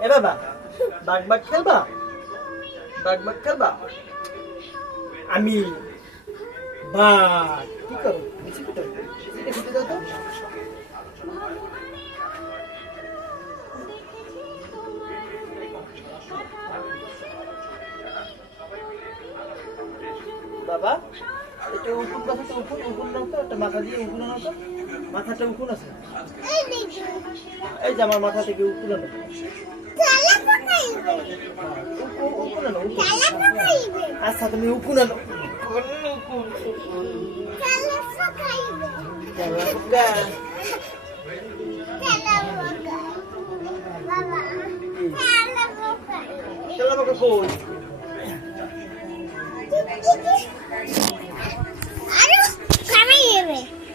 এ বাবা bug bug খেলবা bug bug খেলবা আমি বাঘ কি করো কিছু কি করো এটা খেতে দাও তো বাবা এটা উকুন কথাটা উকুন নাও তো একটা মাথা দিয়ে উকুন নাও তো মাথাটা উকুন আছে এই যে আমার মাথা থেকে উকুন নাও আচ্ছা তুমি উকুন নাও কই